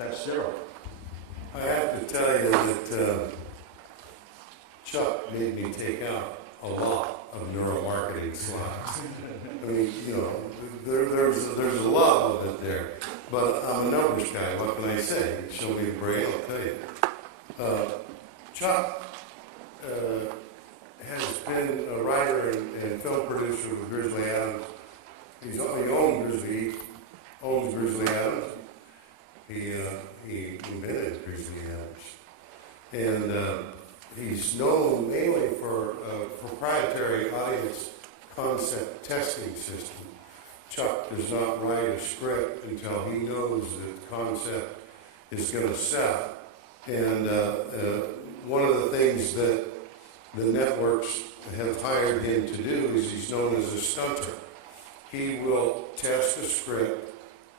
That's Darryl. I have to tell you that Chuck made me take out a lot of neuromarketing slides. I mean, you know, there's a lot of it there. But I'm a numbers guy. What can I say? Show me the brain, I'll tell you. Chuck has been a writer and film producer with Grizzly Adams. He owns Grizzly Adams. He invented Grizzly Adams. And he's known mainly for a proprietary audience concept testing system. Chuck does not write a script until he knows that the concept is going to sell. And one of the things that the networks have hired him to do is he's known as a stunter. He will test a script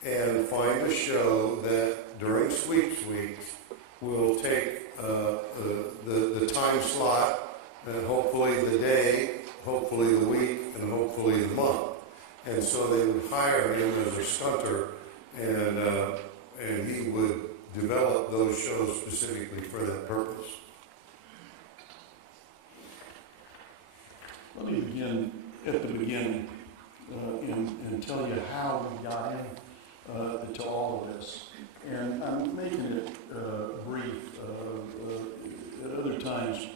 and find a show that during sweeps weeks will take the time slot, and hopefully the day, hopefully the week, and hopefully the month. And so they would hire him as a stunter, and he would develop those shows specifically for that purpose. Let me begin at the beginning and tell you how we got into all of this. And I'm making it brief. At other times,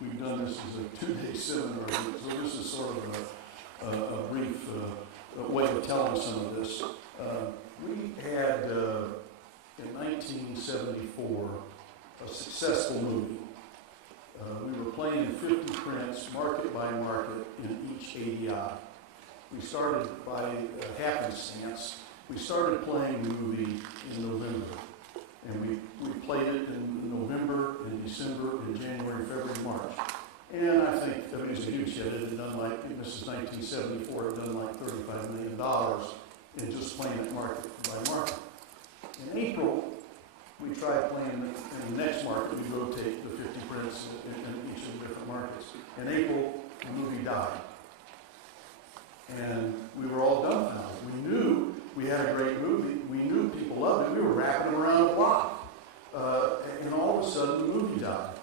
we've done this as a two-day seminar, so this is sort of a brief way of telling some of this. We had, in 1974, a successful movie. We were playing in 50 prints, market by market, in each ADI. We started by happenstance. We started playing the movie in November. And we played it in November, in December, in January, February, March. And I think, I mean, it was a huge hit. It had done like, this is 1974, it had done like $35 million in just playing it market by market. In April, we tried playing in the next market. We rotate the 50 prints in each of the different markets. In April, the movie died. And we were all dumbfounded. We knew we had a great movie. We knew people loved it. We were wrapping it around the block. And all of a sudden, the movie died.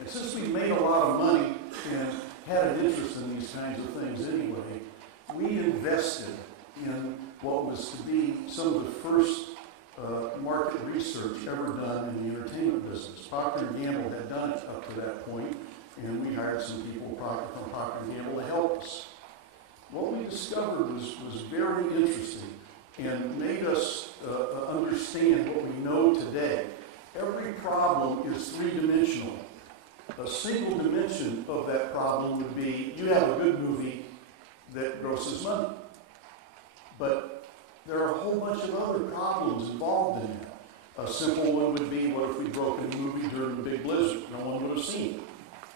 And since we made a lot of money and had an interest in these kinds of things anyway, we invested in what was to be some of the first market research ever done in the entertainment business. Procter & Gamble had done it up to that point, and we hired some people from Procter & Gamble to help us. What we discovered was very interesting and made us understand what we know today. Every problem is three-dimensional. A single dimension of that problem would be you have a good movie that grosses money. But there are a whole bunch of other problems involved in that. A simple one would be, what if we broke a movie during the big blizzard? No one would have seen it.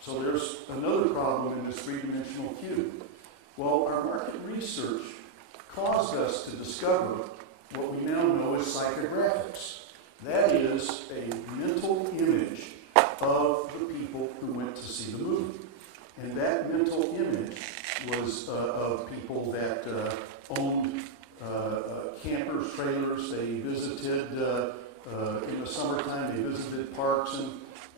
So there's another problem in this three-dimensional cube. Well, our market research caused us to discover what we now know as psychographics. That is a mental image of the people who went to see the movie. And that mental image was of people that owned campers, trailers. They visited, in the summertime, they visited parks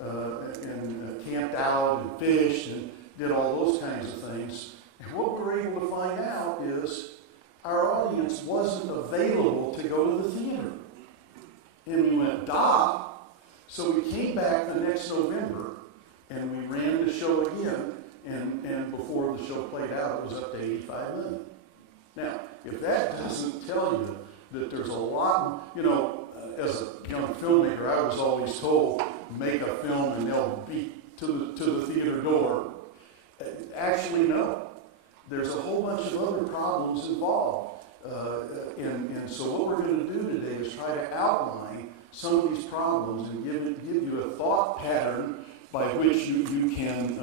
and camped out and fished and did all those kinds of things. And what we were able to find out is our audience wasn't available to go to the theater. And we went, "Duh." So we came back the next November and we ran the show again. And before the show played out, it was up to 85 million. Now, if that doesn't tell you that there's a lot, you know, as a young filmmaker, I was always told, make a film and they'll beat to the theater door. Actually, no. There's a whole bunch of other problems involved. And so what we're going to do today is try to outline some of these problems and give you a thought pattern by which you can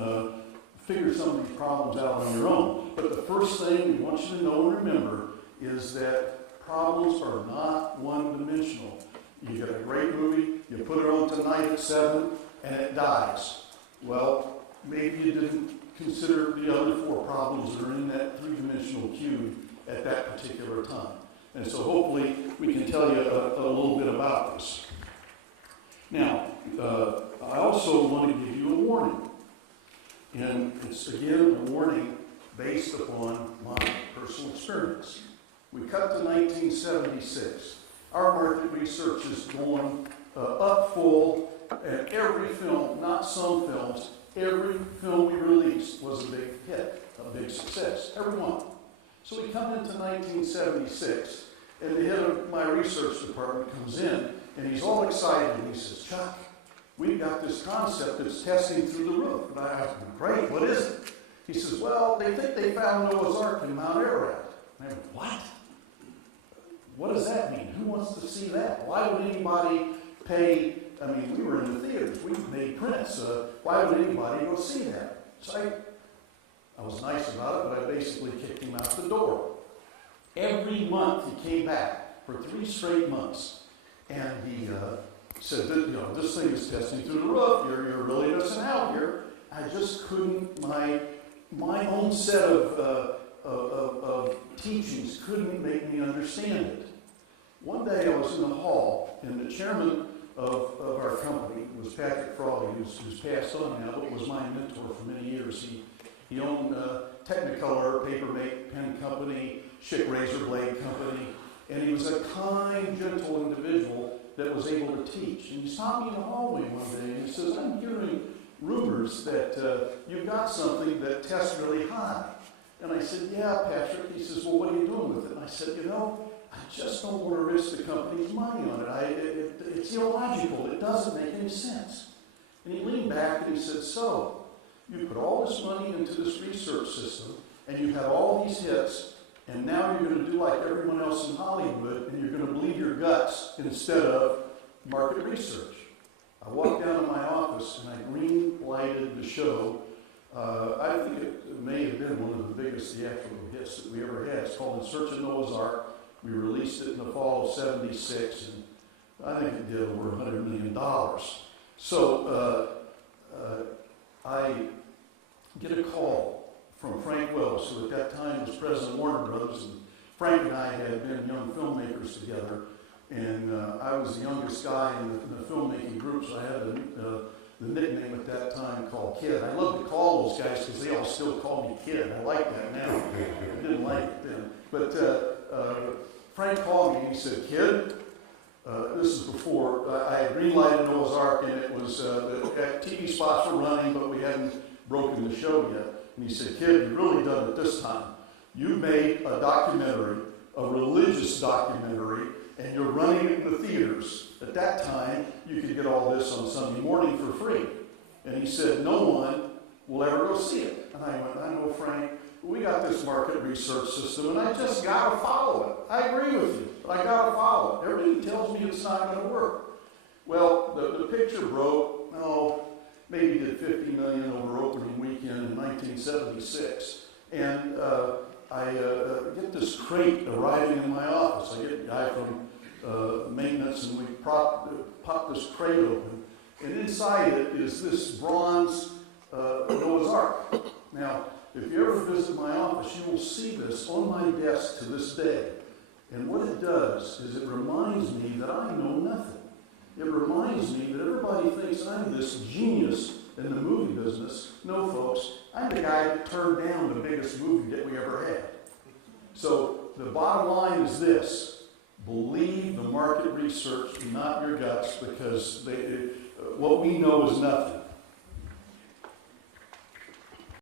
figure some of these problems out on your own. But the first thing we want you to know and remember is that problems are not one-dimensional. You get a great movie, you put it on tonight at 7, and it dies. Well, maybe you didn't consider the other 4 problems that are in that three-dimensional cube at that particular time. And so hopefully we can tell you a little bit about this. Now, I also want to give you a warning. And it's, again, a warning based upon my personal experience. We cut to 1976. Our market research is going up full, and every film, not some films, every film we released was a big hit, a big success, every one. So we come into 1976, and the head of my research department comes in, and he's all excited, and he says, Chuck, we've got this concept that's testing through the roof. And I asked him, great, what is it? He says, well, they think they found Noah's Ark in Mount Ararat. And I went, what? What does that mean? Who wants to see that? Why would anybody pay? I mean, we were in the theaters. We made prints. Why would anybody go see that? So I was nice about it, but I basically kicked him out the door. Every month he came back for 3 straight months. And he said, this thing is testing through the roof. You're really missing out here. I just couldn't, my own set of teachings couldn't make me understand it. One day I was in the hall, and the chairman of our company was Patrick Frawley, who's passed on now, but was my mentor for many years. He owned Technicolor, Papermate Pen Company, Schick Razor Blade Company, and he was a kind, gentle individual that was able to teach. And he stopped me in the hallway one day, and he says, I'm hearing rumors that you've got something that tests really high. And I said, yeah, Patrick. He says, well, what are you doing with it? And I said, I just don't want to risk the company's money on it. It's illogical. It doesn't make any sense. And he leaned back and he said, so, you put all this money into this research system, and you have all these hits, and now you're going to do like everyone else in Hollywood, and you're going to bleed your guts instead of market research. I walked down to my office, and I green-lighted the show. I think it may have been one of the biggest theatrical hits that we ever had. It's called In Search of Noah's Ark. We released it in the fall of '76, and I think it did over $100 million. So I get a call from Frank Wells, who at that time was president of Warner Brothers, and Frank and I had been young filmmakers together, and I was the youngest guy in the filmmaking group, so I had the nickname at that time called Kid. I love to call those guys because they all still call me Kid. I like that now. I didn't like it then. But Frank called me and he said, Kid, this is before I had green-lighted Noah's Ark, and it was the TV spots were running, but we hadn't broken the show yet. And he said, Kid, you've really done it this time. You made a documentary, a religious documentary, and you're running it in the theaters. At that time, you could get all this on Sunday morning for free. And he said, no one will ever go see it. And I went, I know, Frank, we got this market research system, and I just got to follow it. I agree with you, but I got to follow it. Everything tells me it's not going to work. Well, the picture broke, maybe did $50 million over opening weekend in 1976. And I get this crate arriving in my office. I get a guy from maintenance, and we pop this crate open. And inside it is this bronze Noah's Ark. Now, if you ever visit my office, you will see this on my desk to this day. And what it does is it reminds me that I know nothing. It reminds me that everybody thinks I'm this genius in the movie business. No, folks, I'm the guy that turned down the biggest movie that we ever had. So the bottom line is this. Believe the market research, not your guts, because what we know is nothing.